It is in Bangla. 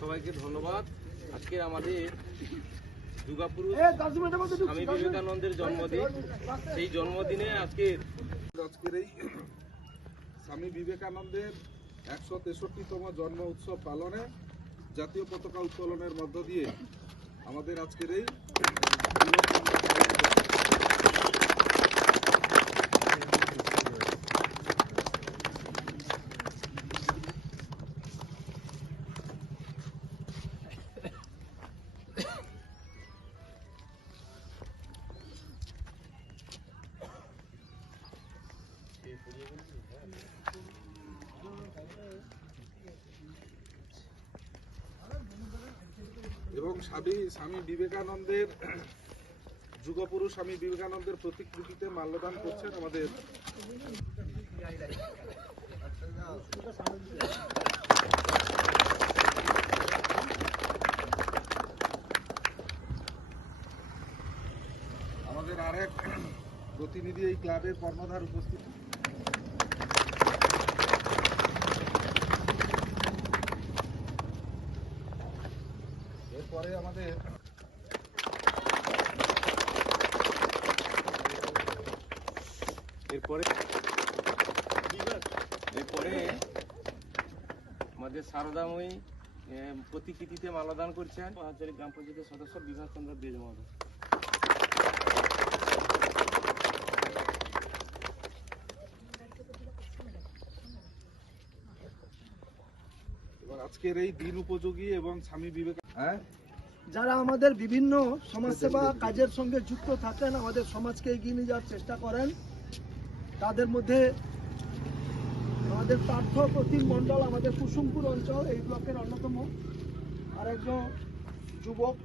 সবাইকে ধন্যবাদ। আজকে আমাদের দুর্গাপুর স্বামী বিবেকানন্দের জন্মদিন। সেই জন্মদিনে আজকে আজকের এই স্বামী বিবেকানন্দের একশো তেষট্টিতম জন্ম উৎসব পালনে জাতীয় পতাকা উত্তোলনের মধ্য দিয়ে আমাদের আজকের এই এবং স্বামী স্বামী বিবেকানন্দের, যুগপুরুষ স্বামী বিবেকানন্দের প্রতিকৃতিতে মাল্যদান করছেন আমাদের আমাদের আরেক প্রতিনিধি এই ক্লাবের কর্ণধার উপস্থিত। এরপরে আমাদের এরপরে এরপরে আমাদের সারদাময়ী প্রতিকৃতিতে মালাদান করছেন। আঞ্চলিক গ্রাম পঞ্চায়েতের সদস্য বিভাস চন্দ্র বেদ আজকের এই দিন উপযোগী এবং স্বামী বিবেক হ্যাঁ? যারা আমাদের বিভিন্ন সমাজসেবা কাজের সঙ্গে যুক্ত থাকেন, আমাদের সমাজকে এগিয়ে নিয়ে যাওয়ার চেষ্টা করেন, তাদের মধ্যে আমাদের পার্থ প্রতিম মণ্ডল, আমাদের কুসুমপুর অঞ্চল, এই ব্লকের অন্যতম আরেকজন যুবক।